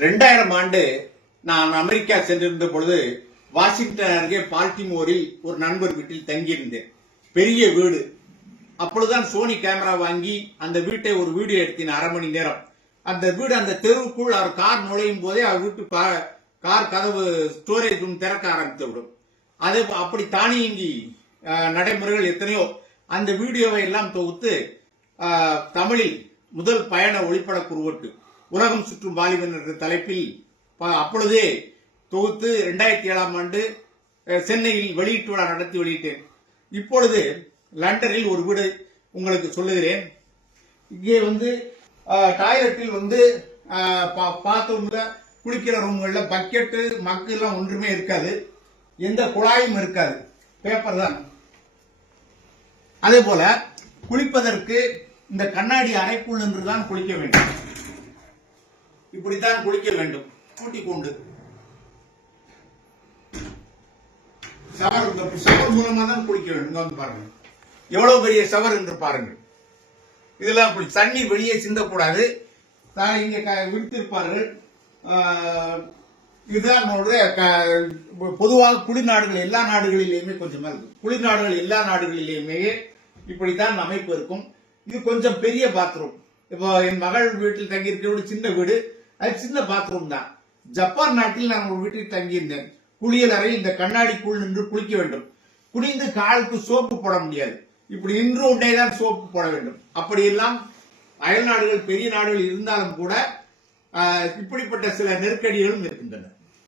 2000 ஆண்டு நான் அமெரிக்கா சென்றிருந்த பொழுது வாஷிங்டன் அருகே பால்டிமோரில் ஒரு நண்பர் வீட்டில் தங்கியிருந்தேன். பெரிய வீடு. அப்பொழுதுதான் சோனி கேமரா வாங்கி அந்த வீட்டை ஒரு வீடியோ எடுத்தேன். 1/2 மணி நேரம். அந்த வீடு அந்த தெருவுக்குள் அவர் கார் நுழையும் போதே அவர் வீட்டு கார் கதவு ஸ்டோரேஜ் ரூம் திறக்க ஆரம்பித்து விடும். அது அப்படி தானியங்கி நடைமுறைகள் எத்தனையோ. அந்த வீடியோவை எல்லாம் தொகுத்து தமிழில் முதல் பயண ஒளிப்பட குறுவட்டு உலகம் சுற்றும் வாலிபன் என்ற தலைப்பில் அப்பொழுதே தொகுத்து 2007 ஆண்டு சென்னையில் வெளியீட்டு விழா நடத்தி வெளியிட்டேன். இப்பொழுது லண்டனில் ஒரு வீடு உங்களுக்கு சொல்லுகிறேன். இங்கே டாய்லெட்டில் பாத்ரூம்ல குளிக்கிற ரூம்கள்ல பக்கெட்டு மக்கு எல்லாம் ஒன்றுமே இருக்காது. எந்த குழாயும் இருக்காது. பேப்பர் தான். அதே போல குளிப்பதற்கு இந்த கண்ணாடி அறைக்குள் நின்றுதான் குளிக்க வேண்டும். இப்படித்தான் குளிக்க வேண்டும். கூட்டிக் கொண்டு ஷவர் மூலமா தான் குளிக்க வேண்டும். பாருங்க எவ்வளவு பெரிய ஷவர் என்று பாருங்கள். இதெல்லாம் தண்ணி வெளியே சிந்தக்கூடாது. இங்க விடுத்திருப்பார்கள். இதுதான் பொதுவாக குளிர்நாடுகள் எல்லா நாடுகளிலேயுமே கொஞ்சம் குளிர் நாடுகள் எல்லா நாடுகளிலேயுமே இப்படித்தான் அமைப்பு இருக்கும். இது கொஞ்சம் பெரிய பாத்ரூம். இப்போ என் மகள் வீட்டில் தங்கி இருக்கிற சின்ன வீடு. அது சின்ன பாத்ரூம் தான். ஜப்பான் நாட்டில் நான் ஒரு வீட்டில் தங்கியிருந்தேன். குளியல் அறையில் இந்த கண்ணாடிக்குள் நின்று குளிக்க வேண்டும். குனிந்து காலுக்கு சோப்பு போட முடியாது. இப்படி நின்று கொண்டேதான் சோப்பு போட வேண்டும். அப்படியெல்லாம் அயல் நாடுகள் பெரிய நாடுகள் இருந்தாலும் கூட இப்படிப்பட்ட சில நெருக்கடிகளும் இருக்கின்றன.